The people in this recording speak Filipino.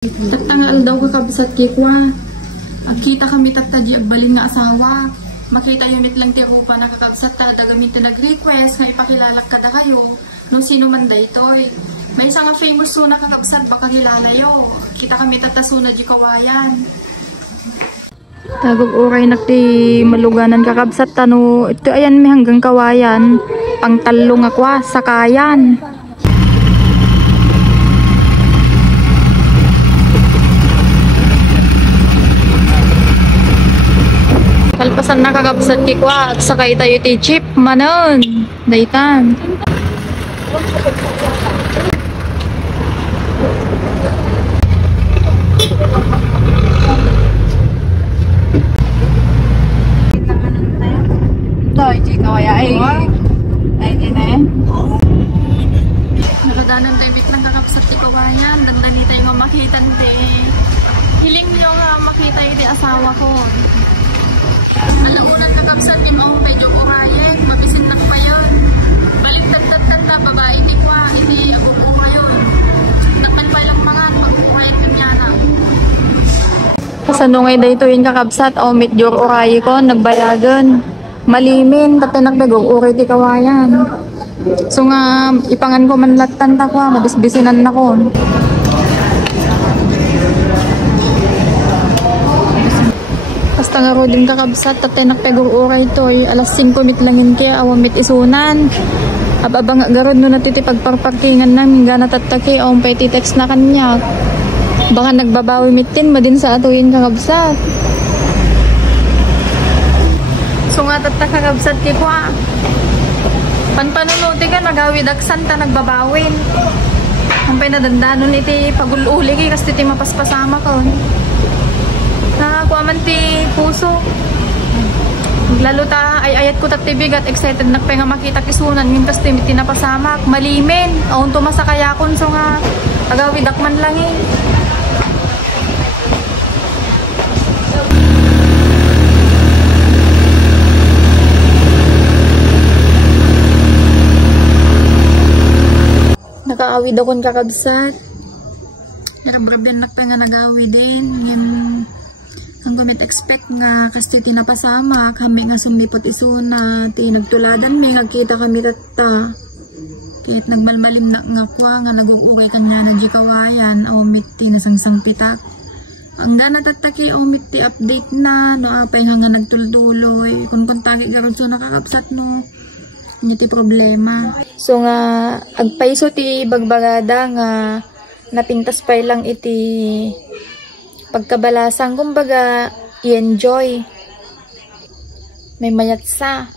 Tatangal daw kakabsat kikwa. Agkita kami tatadji agbalin nga asawa. Makita yunit lang ti rupa na kakabsat talaga gamitin nag-request nga ipakilalak kada kayo nung sino man daytoy. May isang nga famous suna kakabsat baka kilala yo. Kita kami tatasuna di kawayan. Tagog oray nakti maluganan kakabsat tano ito ayan may hanggang kawayan pang talong akwa sakayan. Kalpasan na kakabsat kikwa at sakay tayo ti jeep manon daytan. Di kaya ay din nakadanan tayo bit ng kakabsat ti kawayan dandani tayo nga makita ti hiling nyo nga makita yung di asawa ko. Alam mo nang kakabsat ni maong medyo kuhayek mabisin na pa yun balik tagtagtagta babae ti kwa hindi ako kuha yun nagpanpalang mga magkuhayek ng yana. Kasanungay dahito yung kakabsat o medyo kuhayek ko nagbayagan malimin, pati nagdagog, uri ti kawayan. So nga, ipangan ko man latan ta ko, mabisbisinan na ko. Basta nga ro din kakabsat, pati nagdagog uri ito, alas 5 mit langin kaya, awamit isunan. Abang garod no natiti pagparparkingan namin, gana tataki, awang pa iti-text na kanya. Baka nagbabawi mitin, madin sa atuin kakabsat. So nga tatakagabsat ki ko panpanunuti ka nagawid aksan ta nagbabawin ang pinadandanon iti pagululi ki kasi iti mapaspasama ko nakakuha man ti puso lalo ta ay ayat ko tatibig at excited na pa nga makita kisunan yung kasi iti napasamak malimin aun tumasakayakon so nga agawid akman lang eh. Nakaawid akong kakabsat. Narabraben na pa nga nag-awid din. Ang gumit expect nga kasi tinapasama. Kami nga sumlipot isuna. Nagtuladan mi. Nagkita kami tata. Kahit nagmalmalim na nga kwa nga nag-uukay kanya nagyakawayan. Awamit tinasangsang pitak. Ang gana tataki awamit ti update na. No apay nga nagtultuloy. Kung kontaki garod so nakakabsat no. Hindi ti problema. So nga, agpaiso ti bagbagada nga napintas pa lang iti pagkabalasang kumbaga i-enjoy. May mayat sa.